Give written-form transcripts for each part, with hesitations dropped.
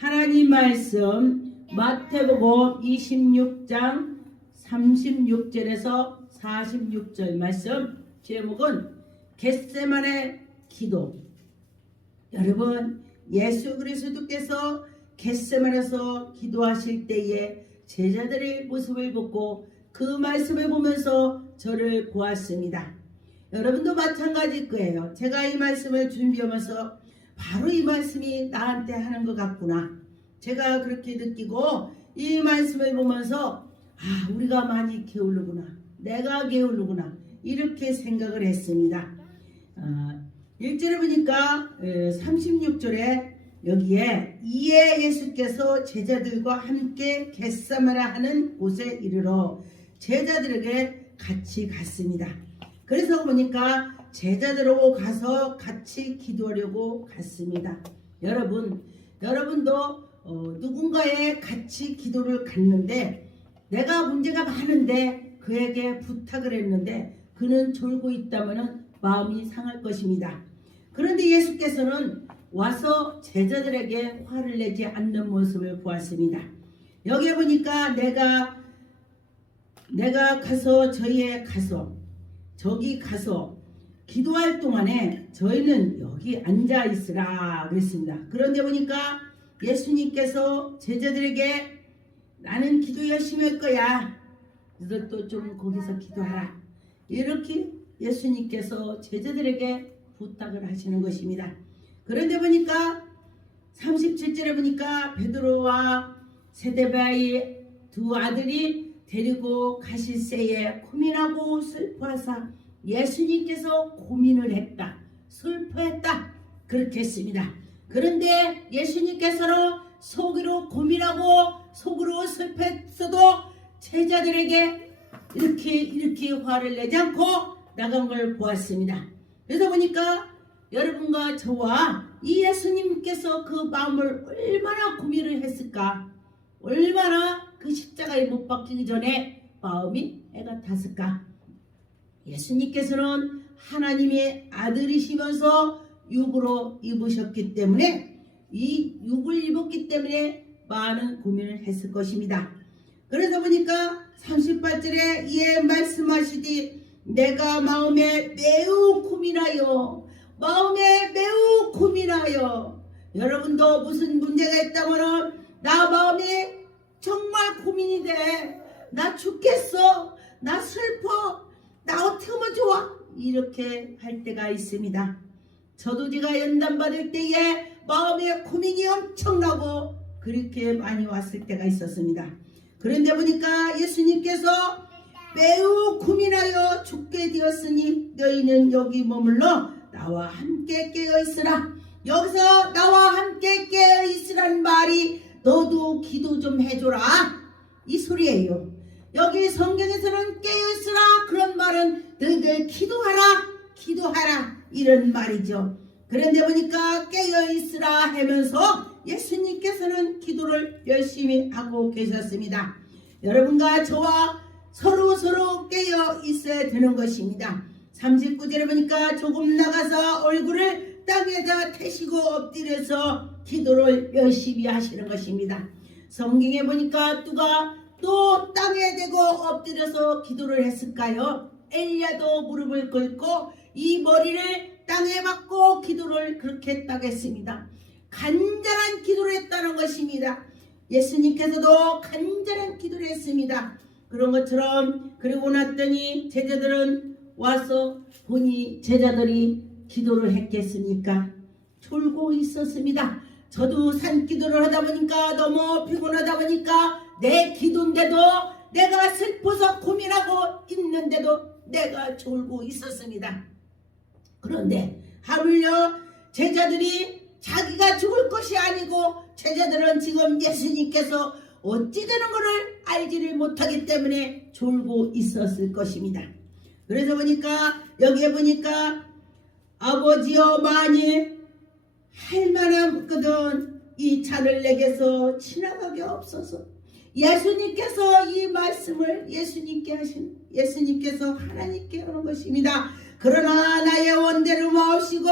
하나님 말씀 마태복음 26장 36절에서 46절 말씀, 제목은 겟세마네 기도. 여러분, 예수 그리스도께서 겟세마네에서 기도하실 때에 제자들의 모습을 보고 그 말씀을 보면서 저를 보았습니다. 여러분도 마찬가지일 거예요. 제가 이 말씀을 준비하면서 바로 이 말씀이 나한테 하는 것 같구나, 제가 그렇게 느끼고 이 말씀을 보면서 우리가 많이 게으르구나, 내가 게으르구나, 이렇게 생각을 했습니다. 1절에 보니까 36절에 여기에 이에 예수께서 제자들과 함께 겟세마네 하는 곳에 이르러 제자들에게 같이 갔습니다. 그래서 보니까 제자들하고 가서 같이 기도하려고 갔습니다. 여러분도 누군가의 같이 기도를 갔는데, 내가 문제가 많은데 그에게 부탁을 했는데 그는 졸고 있다면 마음이 상할 것입니다. 그런데 예수께서는 와서 제자들에게 화를 내지 않는 모습을 보았습니다. 여기에 보니까 내가 가서 저기 가서 기도할 동안에 저희는 여기 앉아 있으라 그랬습니다. 그런데 보니까 예수님께서 제자들에게 나는 기도 열심히 할 거야, 너도 좀 거기서 기도하라, 이렇게 예수님께서 제자들에게 부탁을 하시는 것입니다. 그런데 보니까 37절에 보니까 베드로와 세베대의 두 아들이 데리고 가실새에 고민하고 슬퍼하사 예수님께서 고민을 했다, 슬퍼했다, 그렇게 했습니다. 그런데 예수님께서는 속으로 고민하고 속으로 슬퍼했어도 제자들에게 이렇게 화를 내지 않고 나간 걸 보았습니다. 그래서 보니까 여러분과 저와 이 예수님께서 그 마음을 얼마나 고민을 했을까, 얼마나 그 십자가에 못 박히기 전에 마음이 애가 탔을까. 예수님께서는 하나님의 아들이시면서 육으로 입으셨기 때문에, 이 육을 입었기 때문에 많은 고민을 했을 것입니다. 그래서 보니까 38절에 이에 말씀하시되 내가 마음에 매우 고민하여. 여러분도 무슨 문제가 있다면 나 마음이 정말 고민이 돼, 나 죽겠어, 나 슬퍼, 나 어떻게 하면 좋아, 이렇게 할 때가 있습니다. 저도 제가 연단 받을 때에 마음에 고민이 엄청나고 그렇게 많이 왔을 때가 있었습니다. 그런데 보니까 예수님께서 매우 고민하여 죽게 되었으니 너희는 여기 머물러 나와 함께 깨어있으라. 여기서 나와 함께 깨어있으란 말이 너도 기도 좀 해줘라, 이 소리예요. 여기 성경에서는 깨어있으라, 그런 말은 너희들 기도하라 이런 말이죠. 그런데 보니까 깨어있으라 하면서 예수님께서는 기도를 열심히 하고 계셨습니다. 여러분과 저와 서로 깨어 있어야 되는 것입니다. 39절에 보니까 조금 나가서 얼굴을 땅에다 대시고 엎드려서 기도를 열심히 하시는 것입니다. 성경에 보니까 누가 또 땅에 대고 엎드려서 기도를 했을까요? 엘리야도 무릎을 꿇고 이 머리를 땅에 박고 기도를 그렇게 했다고 했습니다. 간절한 기도를 했다는 것입니다. 예수님께서도 간절한 기도를 했습니다. 그런 것처럼 그러고 났더니 제자들은 와서 보니 제자들이 기도를 했겠습니까? 졸고 있었습니다. 저도 산기도를 하다 보니까 너무 피곤하다 보니까 내 기도인데도, 내가 슬퍼서 고민하고 있는데도 내가 졸고 있었습니다. 그런데 하물며 제자들이 자기가 죽을 것이 아니고, 제자들은 지금 예수님께서 어찌 되는 것을 알지를 못하기 때문에 졸고 있었을 것입니다. 그래서 보니까 여기에 보니까 아버지여 만일 할 만하거든 이 잔을 내게서 지나가게 없어서. 예수님께서 이 말씀을 예수님께서 하나님께 하는 것입니다. 그러나 나의 원대로 마옵시고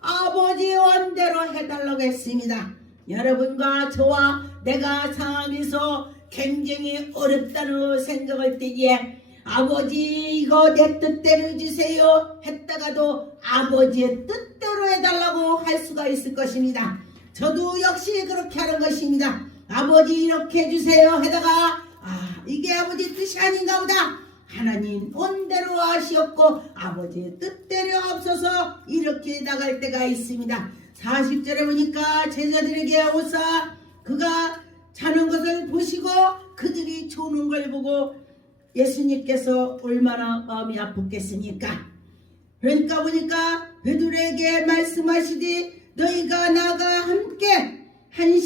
아버지의 원대로 해달라고 했습니다. 여러분과 저와 내가 상황에서 굉장히 어렵다는 생각할 때에 아버지 이거 내 뜻대로 해주세요 했다가도 아버지의 뜻대로 해달라고 할 수가 있을 것입니다. 저도 역시 그렇게 하는 것입니다. 아버지 이렇게 해주세요 하다가 이게 아버지 뜻이 아닌가 보다. 하나님 온대로 하시옵고 아버지의 뜻대로 없어서 이렇게 나갈 때가 있습니다. 40절에 보니까 제자들에게 오사 그가 자는 것을 보시고 그들이 조는 걸 보고 예수님께서 얼마나 마음이 아팠겠습니까? 그러니까 보니까 베드로에게 말씀하시되 너희가 나가 함께 한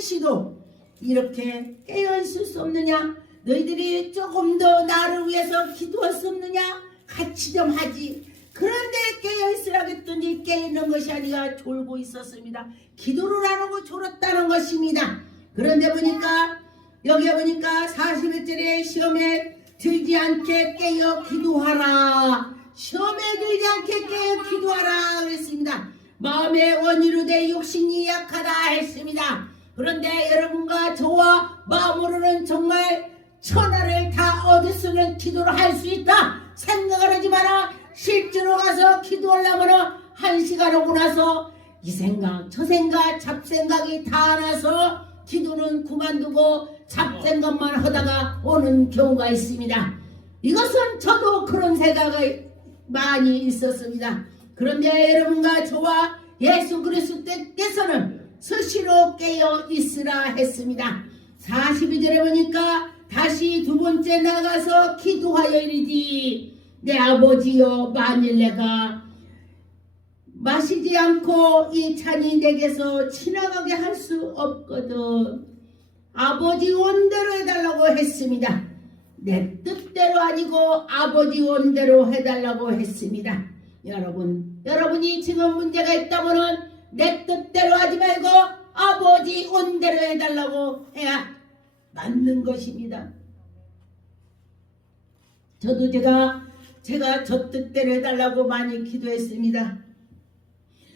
시도 이렇게 깨어있을 수 없느냐? 너희들이 조금 더 나를 위해서 기도할 수 없느냐? 같이 좀 하지. 그런데 깨어있으라고 했더니 깨어있는 것이 아니라 졸고 있었습니다. 기도를 안 하고 졸았다는 것입니다. 그런데 보니까 여기 보니까 41절에 시험에 들지 않게 깨어 기도하라. 시험에 들지 않게 깨어 기도하라 그랬습니다. 마음의 원이로 내 욕심이 약하다 했습니다. 그런데 여러분과 저와 마음으로는 정말 천하를 다 얻을 수 있는 기도를 할 수 있다 생각을 하지 마라. 실제로 가서 기도하려면 1시간 오고 나서 이 생각 저 생각 잡생각이 다 나서 기도는 그만두고 잡생각만 하다가 오는 경우가 있습니다. 이것은 저도 그런 생각이 많이 있었습니다. 그런데 여러분과 저와 예수 그리스도께서는 스시로 깨어 있으라 했습니다. 42절에 보니까 다시 두 번째 나가서 기도하여 이르되 내 아버지여 만일 내가 마시지 않고 이 잔이 내게서 지나가게 할 수 없거든 아버지 원대로 해달라고 했습니다. 내 뜻대로 아니고 아버지 원대로 해달라고 했습니다. 여러분이 지금 문제가 있다면 내 뜻대로 하지 말고 아버지 원대로 해달라고 해야 맞는 것입니다. 저도 제가 저 뜻대로 해달라고 많이 기도했습니다.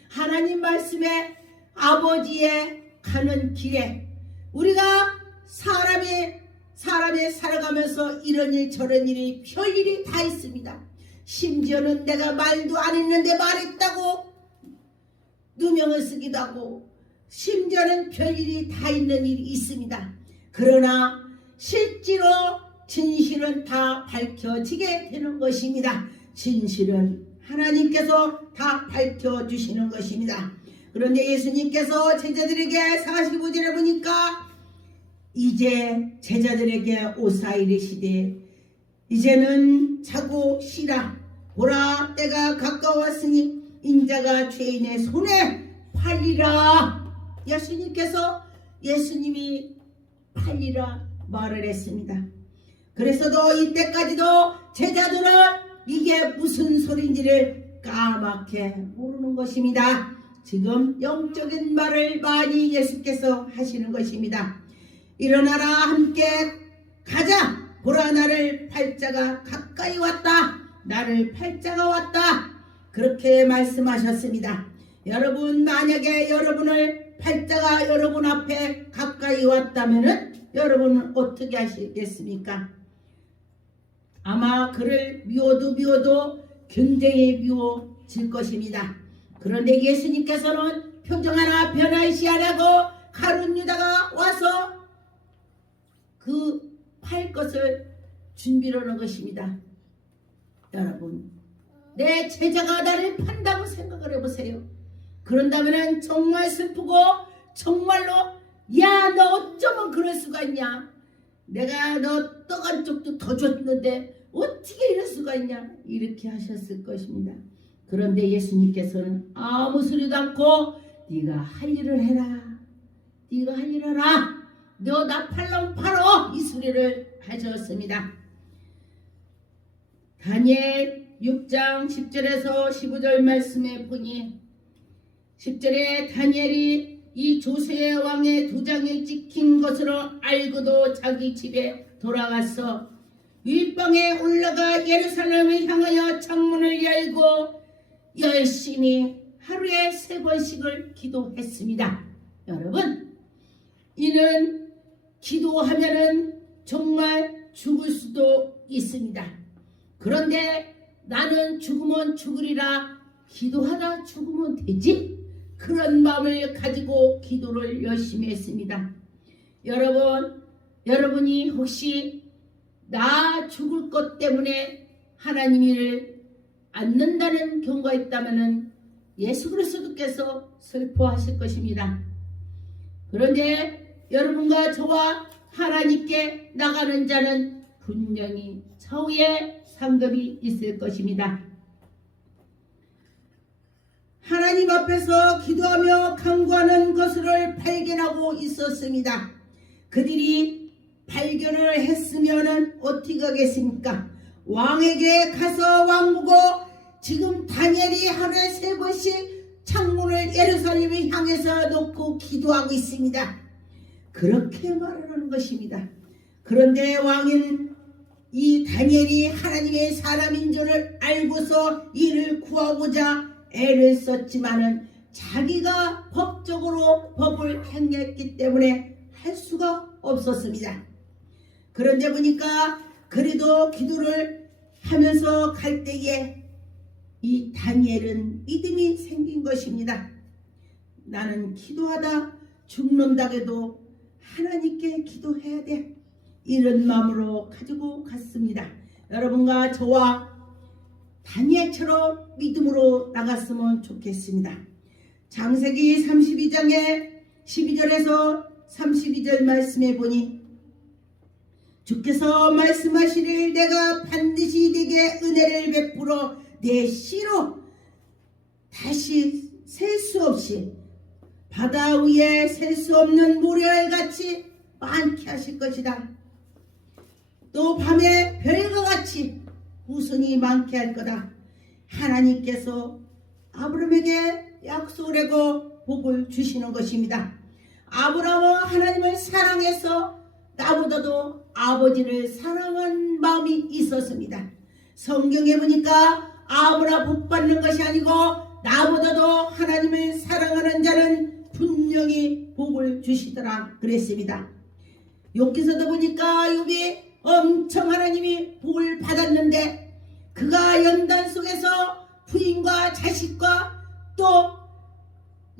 하나님 말씀에 아버지의 가는 길에 우리가 사람이 살아가면서 이런 일 저런 일이 별일이 다 있습니다. 심지어는 내가 말도 안 했는데 말했다고 누명을 쓰기도 하고 심지어는 별일이 다 있는 일이 있습니다. 그러나 실제로 진실은 다 밝혀지게 되는 것입니다. 진실은 하나님께서 다 밝혀주시는 것입니다. 그런데 예수님께서 제자들에게 45절에 보니까 이제 제자들에게 오사 이르시되 이제는 자고 쉬라. 보라 때가 가까웠으니 인자가 죄인의 손에 팔리라. 예수님이 팔리라 말을 했습니다. 그래서도 이때까지도 제자들은 이게 무슨 소리인지를 까맣게 모르는 것입니다. 지금 영적인 말을 많이 예수께서 하시는 것입니다. 일어나라 함께 가자. 보라 나를 팔자가 가까이 왔다. 나를 팔자가 왔다. 그렇게 말씀하셨습니다. 여러분 만약에 여러분을 팔자가 여러분 앞에 가까이 왔다면 여러분은 어떻게 하시겠습니까? 아마 그를 미워도 굉장히 미워질 것입니다. 그런데 예수님께서는 표정 하나 변하지 않고 가룟 유다가 와서 그 팔 것을 준비를 하는 것입니다. 여러분 내 제자가 나를 판다고 생각을 해보세요. 그런다면 정말 슬프고 정말로 야 너 어쩌면 그럴 수가 있냐. 내가 너 떡 한 쪽도 더 줬는데 어떻게 이럴 수가 있냐 이렇게 하셨을 것입니다. 그런데 예수님께서는 아무 소리도 않고 네가 할 일을 해라. 네가 할 일을 하라. 너 나 팔러 팔어 이 소리를 하셨습니다. 다니엘 6장 10절에서 15절 말씀에 보니 10절에 다니엘이 이 조세의 왕의 도장에 찍힌 것으로 알고도 자기 집에 돌아가서 윗방에 올라가 예루살렘을 향하여 창문을 열고 열심히 하루에 3번씩을 기도했습니다. 여러분, 이는 기도하면은 정말 죽을 수도 있습니다. 그런데 나는 죽으면 죽으리라, 기도하다 죽으면 되지? 그런 마음을 가지고 기도를 열심히 했습니다. 여러분이 혹시 나 죽을 것 때문에 하나님을 안 는다는 경우가 있다면 예수 그리스도께서 슬퍼하실 것입니다. 그런데 여러분과 저와 하나님께 나가는 자는 분명히 차후에 상급이 있을 것입니다. 하나님 앞에서 기도하며 간구하는 것을 발견하고 있었습니다. 그들이 발견을 했으면 어떻게 하겠습니까? 왕에게 가서 왕 보고 지금 다니엘이 하루에 3번씩 창문을 예루살렘을 향해서 놓고 기도하고 있습니다. 그렇게 말을 하는 것입니다. 그런데 왕은 이 다니엘이 하나님의 사람인 줄을 알고서 이를 구하고자 애를 썼지만은 자기가 법적으로 법을 행했기 때문에 할 수가 없었습니다. 그런데 보니까 그래도 기도를 하면서 갈 때에 이 다니엘은 믿음이 생긴 것입니다. 나는 기도하다 죽는다고도 하나님께 기도해야 돼, 이런 마음으로 가지고 갔습니다. 여러분과 저와 다니엘처럼 믿음으로 나갔으면 좋겠습니다. 창세기 32장의 12절에서 32절 말씀해 보니, 주께서 말씀하시를 내가 반드시 네게 은혜를 베풀어 내 씨로 다시 셀 수 없이 바다 위에 셀 수 없는 모래알같이 많게 하실 것이다. 또 밤에 별과 같이 후손이 많게 할 거다. 하나님께서 아브라함에게 약속을 하고 복을 주시는 것입니다. 아브라함은 하나님을 사랑해서 나보다도 아버지를 사랑한 마음이 있었습니다. 성경에 보니까 아브라함 복 받는 것이 아니고 나보다도 하나님을 사랑하는 자는 분명히 복을 주시더라 그랬습니다. 욥기서도 보니까 욥이 엄청 하나님이 복을 받았는데 그가 연단 속에서 부인과 자식과 또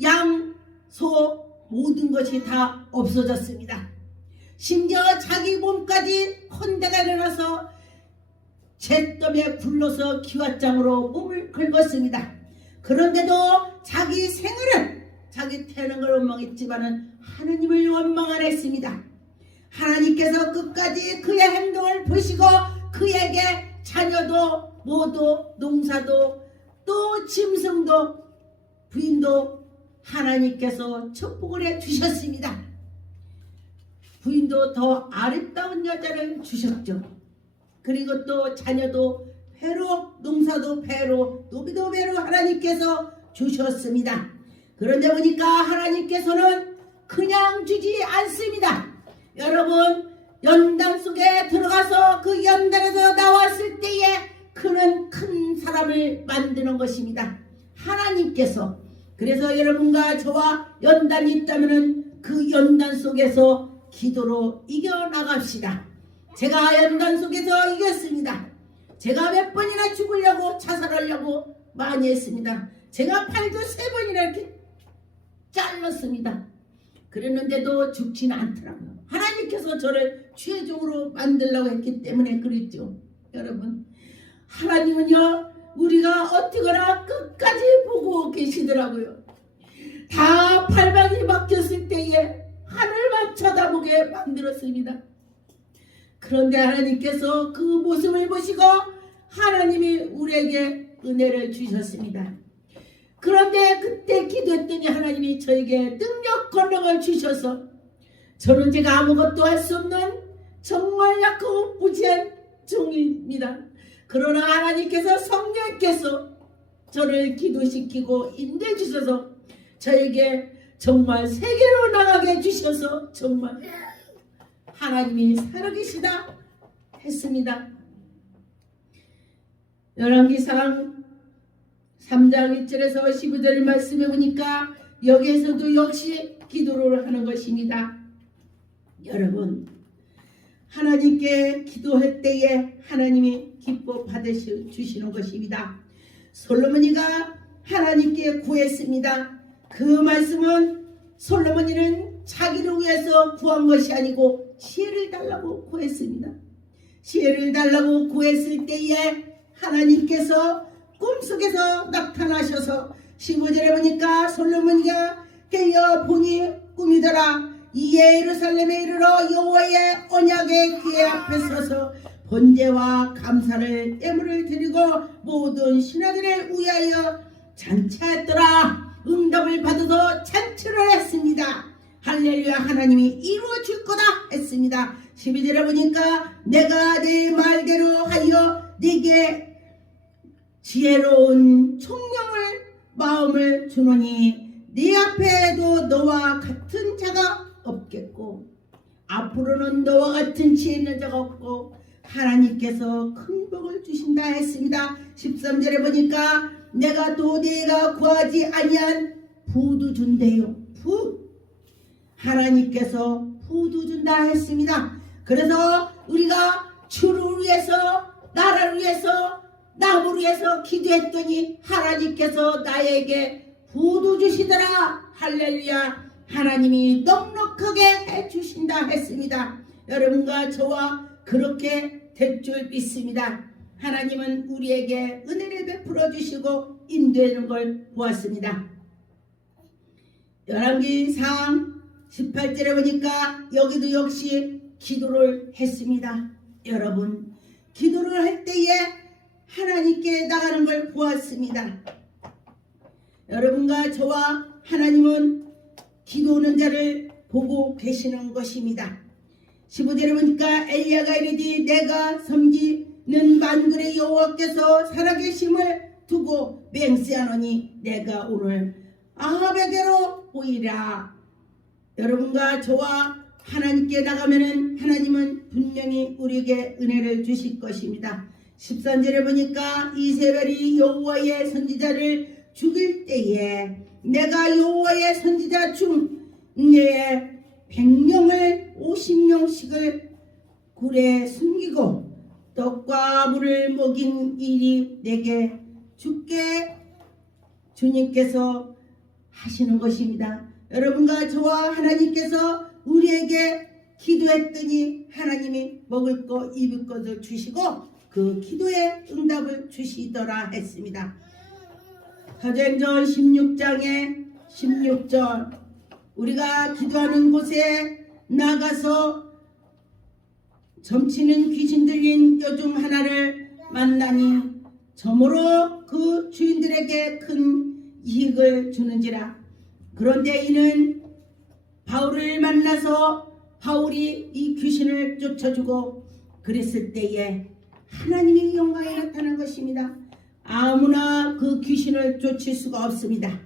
양, 소 모든 것이 다 없어졌습니다. 심지어 자기 몸까지 혼대가 일어나서 잿더미에 굴러서 기왓장으로 몸을 긁었습니다. 그런데도 자기 생활은 자기 태어난 걸 원망했지만은 하나님을 원망 안 했습니다. 하나님께서 끝까지 그의 행동을 보시고 그에게 자녀도 모두 농사도 또 짐승도 부인도 하나님께서 축복을 해 주셨습니다. 부인도 더 아름다운 여자를 주셨죠. 그리고 또 자녀도 배로, 농사도 배로, 노비도 배로 하나님께서 주셨습니다. 그런데 보니까 하나님께서는 그냥 주지 않습니다. 여러분, 연단 속에 들어가서 그 연단에서 나왔을 때에 그는 큰 사람을 만드는 것입니다. 하나님께서. 그래서 여러분과 저와 연단이 있다면 그 연단 속에서 기도로 이겨나갑시다. 제가 연단 속에서 이겼습니다. 제가 몇 번이나 죽으려고 자살하려고 많이 했습니다. 제가 팔도 3번이나 이렇게 잘랐습니다. 그랬는데도 죽지는 않더라고요. 하나님께서 저를 최종으로 만들려고 했기 때문에 그랬죠. 여러분, 하나님은요 우리가 어떻게나 끝까지 보고 계시더라고요. 다 발망이 막혔을 때에 하늘만 쳐다보게 만들었습니다. 그런데 하나님께서 그 모습을 보시고 하나님이 우리에게 은혜를 주셨습니다. 그런데 그때 기도했더니 하나님이 저에게 능력 권능을 주셔서 저는 제가 아무것도 할 수 없는 정말 약하고 부지한 종입니다. 그러나 하나님께서 성령께서 저를 기도시키고 인도해 주셔서 저에게 정말 세계로 나가게 해주셔서 정말 하나님이 살아계시다 했습니다. 열왕기상 3장 1절에서 15절 말씀해 보니까 여기에서도 역시 기도를 하는 것입니다. 여러분, 하나님께 기도할 때에 하나님이 기뻐 받으시는 것입니다. 솔로몬이가 하나님께 구했습니다. 그 말씀은 솔로몬이는 자기를 위해서 구한 것이 아니고 지혜를 달라고 구했습니다. 지혜를 달라고 구했을 때에 하나님께서 꿈속에서 나타나셔서 15절에 보니까 솔로몬이가 깨어 보니 꿈이더라. 예루살렘에 이르러 여호와의 언약의 궤 앞에 서서 번제와 감사를 예물을 드리고 모든 신하들을 위하여 잔치하였더라. 응답을 받아서 잔치를 했습니다. 할렐루야. 하나님이 이루어 줄 거다 했습니다. 12절에 보니까 내가 내 말대로 하여 네게 지혜로운 총명을 마음을 주노니 네 앞에도 너와 같은 자가 없겠고 앞으로는 너와 같은 지혜 있는 자가 없고 하나님께서 큰 복을 주신다 했습니다. 13절에 보니까 내가 또 네가 구하지 아니한 부도 준대요. 하나님께서 부도 준다 했습니다. 그래서 우리가 주를 위해서 나라를 위해서 남을 위해서 기도했더니 하나님께서 나에게 부도 주시더라. 할렐루야. 하나님이 넉넉하게 해주신다 했습니다. 여러분과 저와 그렇게 될 줄 믿습니다. 하나님은 우리에게 은혜를 베풀어 주시고 인도하는 걸 보았습니다. 열왕기상 18절에 보니까 여기도 역시 기도를 했습니다. 여러분, 기도를 할 때에 하나님께 나가는 걸 보았습니다. 여러분과 저와 하나님은 기도하는 자를 보고 계시는 것입니다. 15절에 보니까 엘리야가 이르되 내가 섬기는 만군의 여호와께서 살아계심을 두고 맹세하노니 내가 오늘 아합에게로 보이라. 여러분과 저와 하나님께 나가면은 하나님은 분명히 우리에게 은혜를 주실 것입니다. 13절에 보니까 이세벨이 여호와의 선지자를 죽일 때에 내가 여호와의 선지자 중에 100명을 50명씩을 굴에 숨기고 떡과 물을 먹인 일이 내게 주께 주님께서 하시는 것입니다. 여러분과 저와 하나님께서 우리에게 기도했더니 하나님이 먹을 거 입을 것을 주시고 그 기도에 응답을 주시더라 했습니다. 사도행전 16장에 16절 우리가 기도하는 곳에 나가서 점치는 귀신 들린 여중 하나를 만나니 점으로 그 주인들에게 큰 이익을 주는지라. 그런데 이는 바울을 만나서 바울이 이 귀신을 쫓아주고 그랬을 때에 하나님의 영광이 나타난 것입니다. 아무나 그 귀신을 쫓을 수가 없습니다.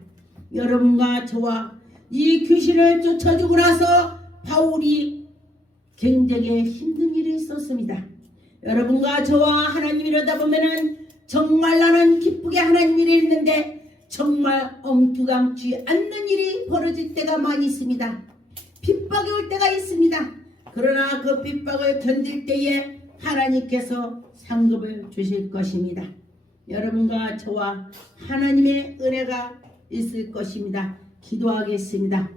여러분과 저와 이 귀신을 쫓아주고 나서 바울이 굉장히 힘든 일이 있었습니다. 여러분과 저와 하나님 이러다 보면은 정말 나는 기쁘게 하나님 일이 있는데 정말 엉뚱함지 않는 일이 벌어질 때가 많이 있습니다. 핍박이 올 때가 있습니다. 그러나 그 핍박을 견딜 때에 하나님께서 상급을 주실 것입니다. 여러분과 저와 하나님의 은혜가 있을 것입니다. 기도하겠습니다.